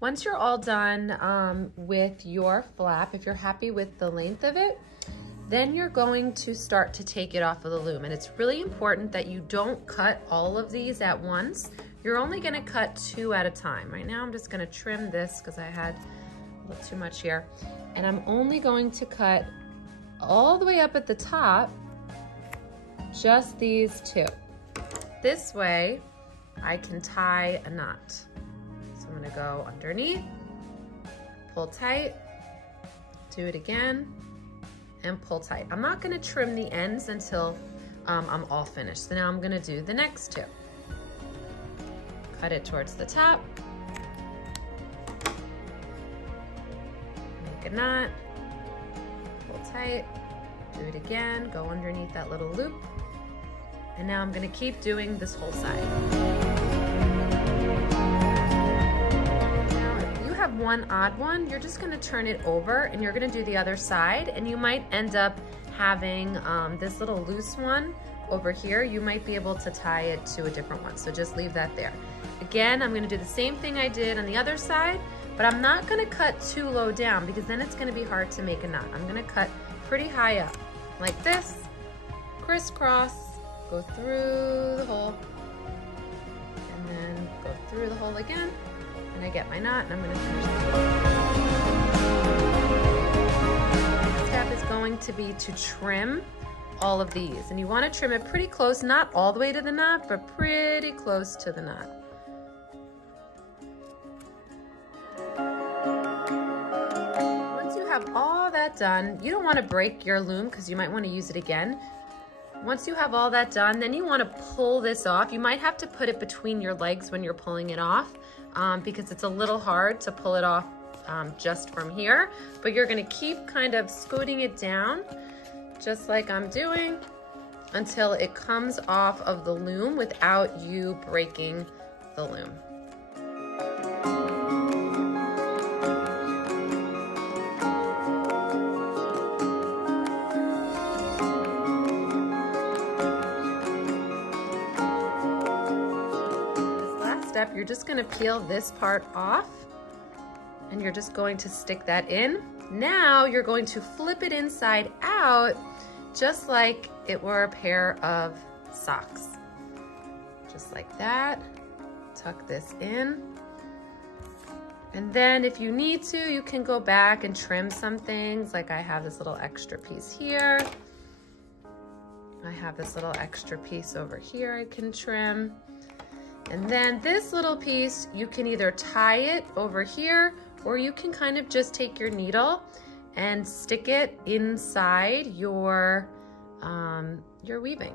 Once you're all done with your flap, if you're happy with the length of it, then you're going to start to take it off of the loom. And it's really important that you don't cut all of these at once. You're only gonna cut 2 at a time. Right now I'm just gonna trim this because I had a little too much here. And I'm only going to cut all the way up at the top, just these 2. This way I can tie a knot. So I'm gonna go underneath, pull tight, do it again, and pull tight. I'm not gonna trim the ends until I'm all finished. So now I'm gonna do the next 2. Cut it towards the top, make a knot, pull tight, do it again, go underneath that little loop, and now I'm gonna keep doing this whole side. Now, if you have one odd one, you're just gonna turn it over and you're gonna do the other side, and you might end up having this little loose one over here. You might be able to tie it to a different one, so just leave that there. Again, I'm gonna do the same thing I did on the other side, but I'm not gonna cut too low down because then it's gonna be hard to make a knot. I'm gonna cut pretty high up, like this, crisscross, go through the hole, and then go through the hole again, and I get my knot, and I'm gonna finish the next step is going to be to trim all of these, and you wanna trim it pretty close, not all the way to the knot, but pretty close to the knot. Have all that done, you don't want to break your loom because you might want to use it again. Once you have all that done, then you want to pull this off. You might have to put it between your legs when you're pulling it off because it's a little hard to pull it off just from here, but you're going to keep kind of scooting it down just like I'm doing until it comes off of the loom without you breaking the loom. Step, you're just going to peel this part off and you're just going to stick that in. Now you're going to flip it inside out just like it were a pair of socks. Just like that. Tuck this in. And then if you need to, you can go back and trim some things. Like I have this little extra piece here. I have this little extra piece over here I can trim. And then this little piece, you can either tie it over here or you can kind of just take your needle and stick it inside your weaving.